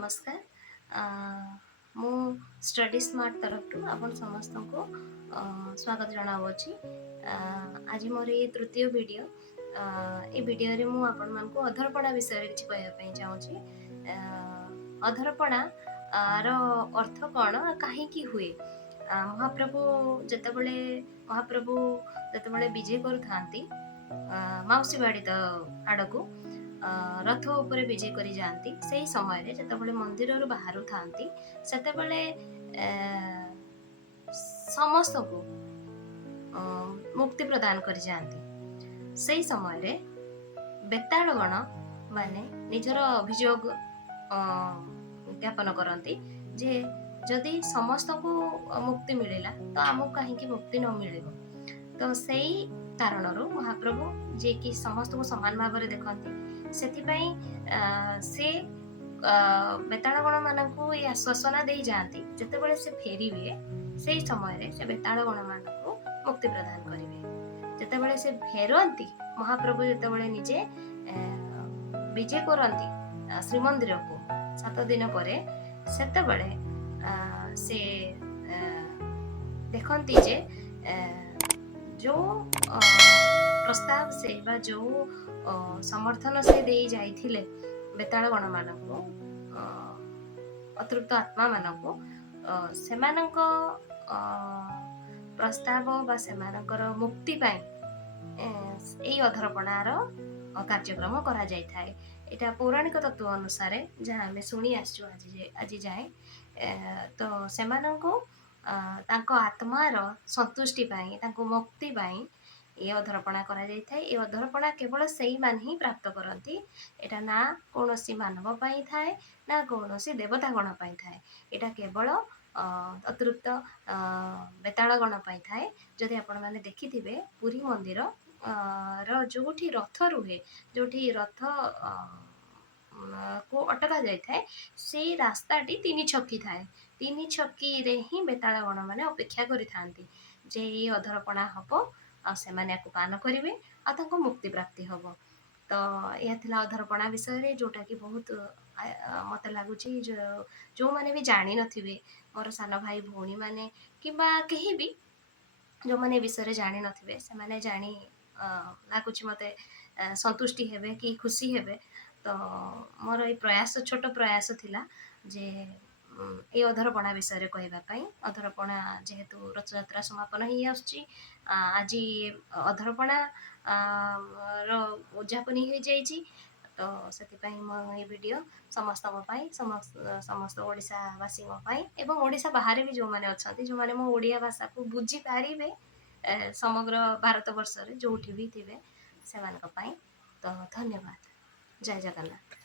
नमस्कार। मु study smart तरफ आपण समस्त को स्वागत जनावुछि। आज मोर ये तृतीय वीडियो। ये वीडियो रे मु आपण मान को अधरपणा विषय किछि कहया पई चाहूछि। अधरपणा रो अर्थ कोन काहे की हुए। महाप्रभु जेतेबेले महाप्रभु जेतेबेले विजय करूथांती माउसी बाड़ी तो आड़कू रथ उपरे विजय करी जाती से समय रे जतबेले मंदिर रु बाहरु थांती सेतेबेले समस्त को मुक्ति प्रदान करी जाती से समय रे बेताल गण माने निजर अभियोग ज्ञापन करती जे जदि समस्त को मुक्ति मिलिला तो आमको कहीं मुक्ति न मिल तो से कारण महाप्रभु जे कि समस्त को समान भाव में देखती सेथिपाई से बेताल गण मानू ये आश्वासना दे जाती जितेबाला से फेरिवे से समय रे से बेताल गण मानू मुक्ति प्रदान करेंगे जितेबाला से फेरती महाप्रभु जितेबाला निजे विजय करती श्रीमंदिर को 7 दिन पर सेतेबाला से देखती जे जो प्रस्ताव से बा जो समर्थन से दे जाइथिले बेताल गण मानक अतृप्त आत्मा मानक सेमानक प्रस्ताव बा सेमानकर मुक्ति पाई एई अधरपणार कार्यक्रम करा जाय थाए। एटा पौराणिक तत्व अनुसार जहाँ आम शुणी आसु आज जाए तो सेमानको तांको आत्मार संतुष्टि पाई तांको मुक्ति पाई ये अधरपणा करा जाय थाए। ये अधरपणा केवल सेई मान ही प्राप्त करती एटा ना कौनसी मानव पाई थाए ना कौनसी देवता गण पाई थाए। एटा केवल अतृप्त बेताल गण पाई थाए। जदि आपण माने देखिथिबे पुरी मंदिर जोठी रथ रुहे जोठी रथ को अटका जाय थाए से रास्ताटी 3 छकी थाए 3 छकी रे ही बेताल गण माने अपेक्षा करि थांती जे ये अधरपणा हबो आ से माने को पान करिवे आ तांको मुक्ति प्राप्ति हबो। तो यह थिला अधरपणा विषय रे जोटा कि बहुत मते लागुची जो माने भी जानि नथिबे मोर सान भाई भौणी माने किबा केही भी जो माने विषय जानि नथिबे से माने जानि लागुची मते संतुष्टि हेबे कि खुशी हेबे। तो मोर ये प्रयास छोट प्रयास थिला जे ये अधरपणा विषय कहवाई। अधरपणा जेहेतु रथयात्रा समापन ही आसुची आज अधरपणा उद्यापन हो जाइए तो से ये वीडियो समस्त समस्त ओडिशावासी एवं ओडिशा बाहर भी जो मैंने अच्छा जो मैंने मो ओडिया भाषा को बुझी पारे समग्र भारत वर्ष जो भी थे से तो धन्यवाद। जय जगन्नाथ।